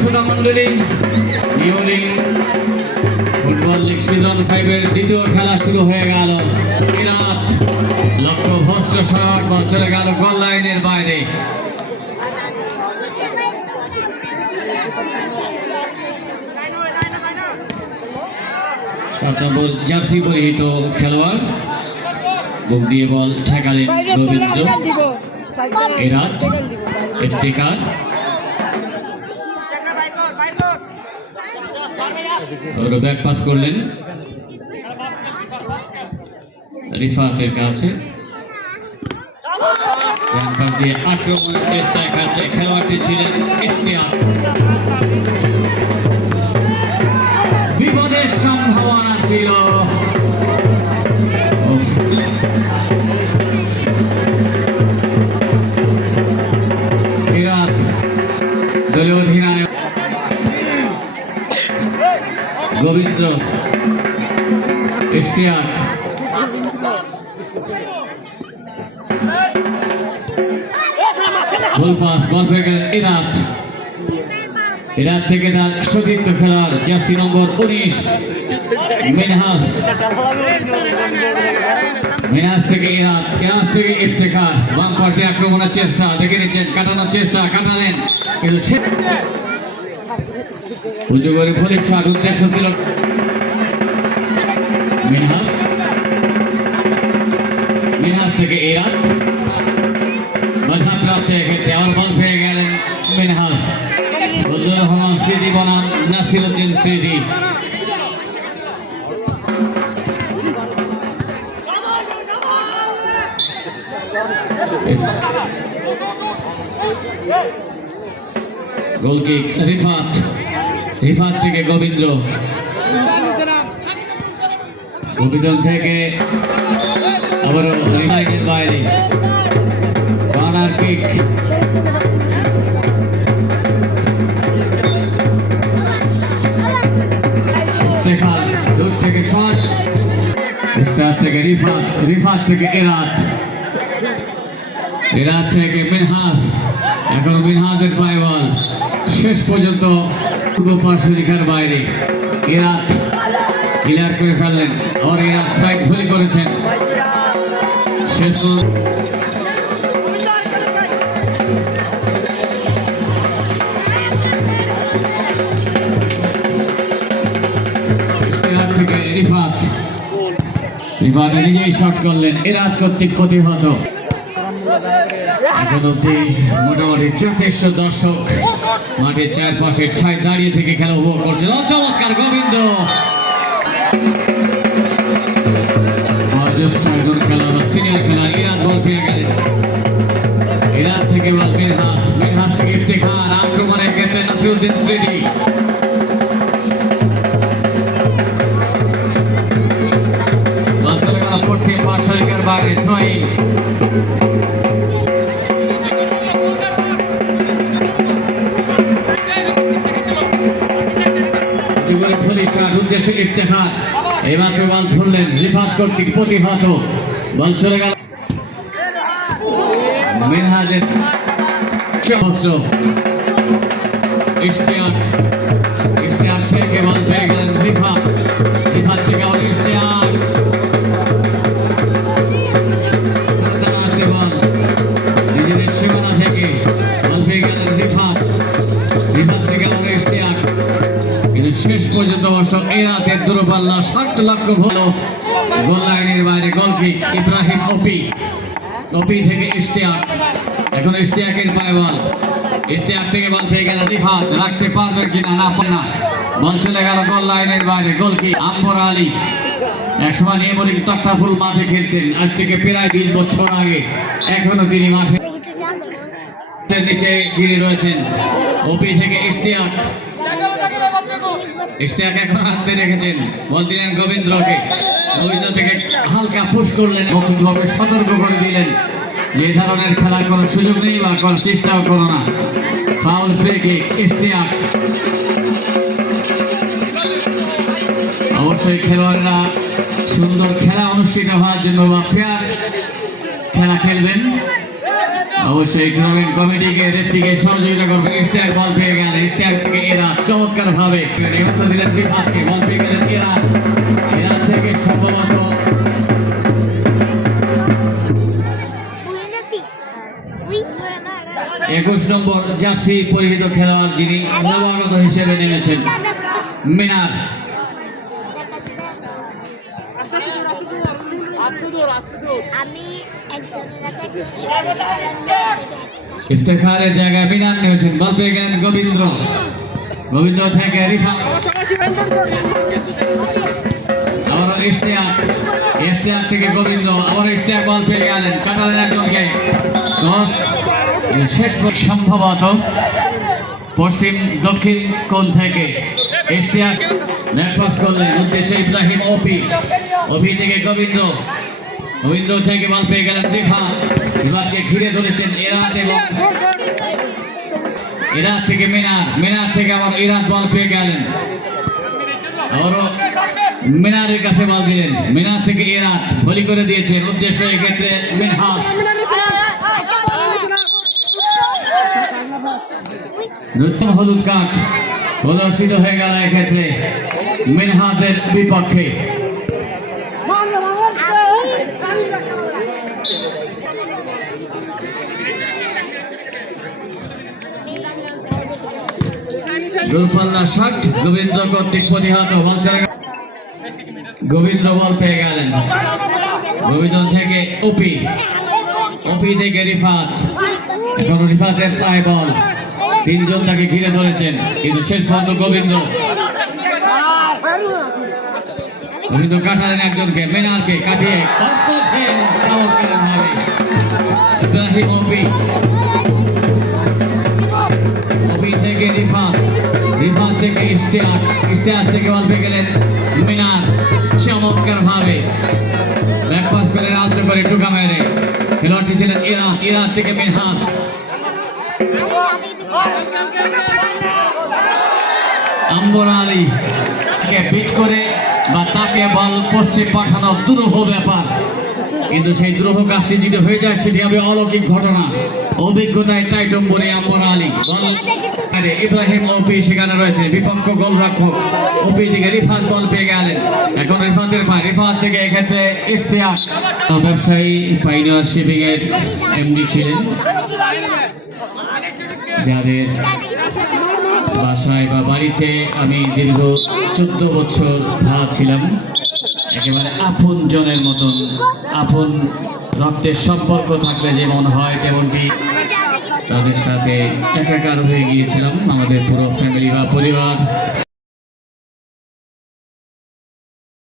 শ্রোতা মন্ডলী, football league season 5 এর দ্বিতীয় খেলা শুরু হয়ে গেল। বিরাট লক্ষ্য ভ্রষ্ট শট, বল চলে গেল গোল লাইনের বাইরে। নম্বর জার্সি পরিহিত খেলোয়াড় বুক দিয়ে বল ঠেকালেন গোবিন্দ। এরাট ইফতিকার ব্যাক পাস করলেন রিফাতের কাছে। আক্রমণের চেষ্টায় কাছে খেলোয়াড়টি ছিলেন ইশতিয়াক। বিপদের সম্ভাবনা ছিল, এরাট দলীয় অধিনায়ক গোবিন্দ ইশতিয়াক গোল পাস, বল পেয়ে গেলেন এরাট থেকে তার সতীর্থ খেলোয়াড় জার্সি নম্বর 19 মিনহাস থেকে এরাট থেকে ইফতেখার। বাম পাশে আক্রমণের চেষ্টা, দেখে নিচ্ছেন কাটানোর চেষ্টা, কাটালেন কিন্তু সুযোগ করে ফলিক শট, উদ্দেশ্য ছিল মিনহাস থেকে এরাট বাধাপ্রাপ্ত ক্ষেত্রে আবার বল পেয়ে গেলেন মিনহাস। বদরুল রহমান স্মৃতি বনাম নাসিরউদ্দিন স্মৃতি। গোলকিক রিফাত থেকে গোবিন্দ থেকে আবারও লাইনের বাইরে কর্নার কিক। দূর থেকে শট, স্টার থেকে রিফাত থেকে এরাট থেকে মিনহাস। এখন মিনহাসের পায়ে বল, শেষ পর্যন্ত পার্শ্বরেখার বাইরে এরাট ক্লিয়ার করে ফেললেন। আর এরাট সাইড ভুল করেছেন। শেষ থেকে রিফাত নিজেই শট করলেন, এরাট কর্তৃক ক্ষতি হতো। এখন অব্দি মোটামুটি 3400 দর্শক মাঠের চারপাশে ঠায় দাঁড়িয়ে থেকে খেলা উপভোগ করছেন। চমৎকার গোবিন্দ, একজন খেলোয়াড় সিনিয়র খেলোয়াড় এরাট বল পেয়ে গেলেন। এরাট থেকে বল মিনহাস থেকে ইফতেখার। আক্রমণের ক্ষেত্রে নাসিরউদ্দিন স্মৃতি পার্শ্বরেখার বাইরে নয়। উদ্দেশ্যে ইফতেখার এইমাত্র বল ধরলেন, রিফাত কর্তৃক প্রতিহত। বল চলে গেল মিনহাজের ইশতিয়াক থেকে বল পেয়ে গেলেন রিফাত থেকে আবার ইশতিয়াক নিজেদের সীমানা থেকে বল পেয়ে গেলেন রিফাত থেকে আবার ইশতিয়াক। কিন্তু শেষ পর্যন্ত অবশ্য এরাতের দূরপাল্লা 60 লক্ষ ভালো গোল লাইনের বাইরে। গোলকিক ইব্রাহিম ওপি থেকে ইশতিয়াক। এখন ইশতিয়াকের পায়ে বল, ইশতিয়াক থেকে বল পেয়ে গেল রিফাত। রাখতে পারবে কিনা না পারে না, বল চলে গেল গোল লাইনের বাইরে। গোলকিক আম্বর আলী, একসময় নিয়মিত তক্তাফুল মাঠে খেলছেন, আজ থেকে প্রায় 20 বছর আগে। এখনো তিনি মাঠে নিচে ঘিরে রয়েছেন। ওপি থেকে ইশতিয়াক এখন হাতে রেখেছেন, বল দিলেন গোবিন্দ্রকে। গোবিন্দ থেকে হালকা পুশ করলেন, সতর্ক করে দিলেন যে এই ধরনের খেলার কোনো সুযোগ নেই বা কোনো চেষ্টাও করো না। Foul free kick Ishtiaq. অবশ্যই খেলোয়াড়রা সুন্দর খেলা অনুষ্ঠিত হওয়ার জন্য বা ফেয়ার খেলা খেলবেন। অবশ্যই টুর্নামেন্ট কমিটিকে রেফারিকে সহযোগিতা করবে। ইশতিয়াক বল পেয়ে গেল, ইশতিয়াক থেকে এরা চমৎকার ভাবে নিয়ন্ত্রণ দিলেন রিফাতকে, বল পেয়ে গেলেন এরা থেকে সম্ভবত 21 নম্বর জার্সি পরিহিত খেলোয়াড় যিনি নবাগত হিসেবে নেমেছেন মিনার। ইফতেখারের জায়গায় মিনার নিয়েছেন, বল পেয়ে গেলেন গোবিন্দ্র, গোবিন্দ থেকে রিফাত, আবারও ইশতিয়াক, ইশতিয়াক থেকে গোবিন্দ, আবার ইশতিয়াক বল পেয়ে গেলেন, কাটালেন একজনকে। শেষ সম্ভবত পশ্চিম দক্ষিণ কোণ থেকে ইশতিয়াক নেটপাস করলেন উদ্দেশ্যে ইব্রাহিম ওপি, ওপি থেকে গোবিন্দ, গোবিন্দ থেকে বল পেয়ে গেলেন রিফাত, রিফাতকে ঘিরে ধরেছেন ইরাদ এবং ইরাদ থেকে মিনার, মিনার থেকে আবার ইরাদ বল পেয়ে গেলেন, আবারও মিনারের কাছে বল দিলেন, মিনার থেকে ইরাদ ভলি করে দিয়েছেন উদ্দেশ্যে এক্ষেত্রে মিনহাস। নতুন হলুদ কার্ড প্রদর্শিত হয়ে গেল এক্ষেত্রে মিনহাসের বিপক্ষে। দূরপাল্লা শট গোবিন্দ কর্তৃক প্রতিহত, বল চলে গেল, গোবিন্দ বল পেয়ে গেলেন, গোবিন্দ থেকে ওপি, ওপি থেকে রিফাত, এখন রিফাতের পায়ে বল, তিনজন তাকে ঘিরে ধরেছেন কিন্তু শেষ পর্যন্ত গোবিন্দ, গোবিন্দ কাটালেন একজনকে, মিনারকে কাটিয়ে ইব্রাহিম ওপি, ওপি থেকে রিফাত, রিফাত থেকে ইশতিয়াক, ইশতিয়াক থেকে বল পেয়ে গেলেন মিনার, চমৎকার ভাবে ব্যাকপাস করে রাজ্য করে টুকা মেরে খেলোয়াড়টি ছিলেন ইরাদ, ইরাদ থেকে মিনহাস, আম্বর আলী তাকে বিট করে বা তাকে বল পোস্টে পাঠানো দুরূহ ব্যাপার, কিন্তু সেই দুরূহ কাজটি যদি হয়ে যায় সেটি হবে অলৌকিক ঘটনা। অভিজ্ঞতায় টাইটম্বরে আম্বর আলী, ইব্রাহিম ওপি সেখানে রয়েছে, বিপক্ষ গোলরক্ষক ওপি থেকে রিফাত বল পেয়ে গেলেন, এখন রিফাতের পায়, রিফাত থেকে এক্ষেত্রে ইশতিয়াক ব্যবসায়ী পাইনিয়ার শিপিং এর এমডি ছিলেন, যাদের বাসায় বা বাড়িতে আমি দীর্ঘ 14 বছর ভাড়া ছিলাম। একেবারে আপন জনের মতন, আপন রক্তের সম্পর্ক থাকলে যেমন হয় তেমনটি তাদের সাথে একাকার হয়ে গিয়েছিলাম। আমাদের পুরো ফ্যামিলি বা পরিবার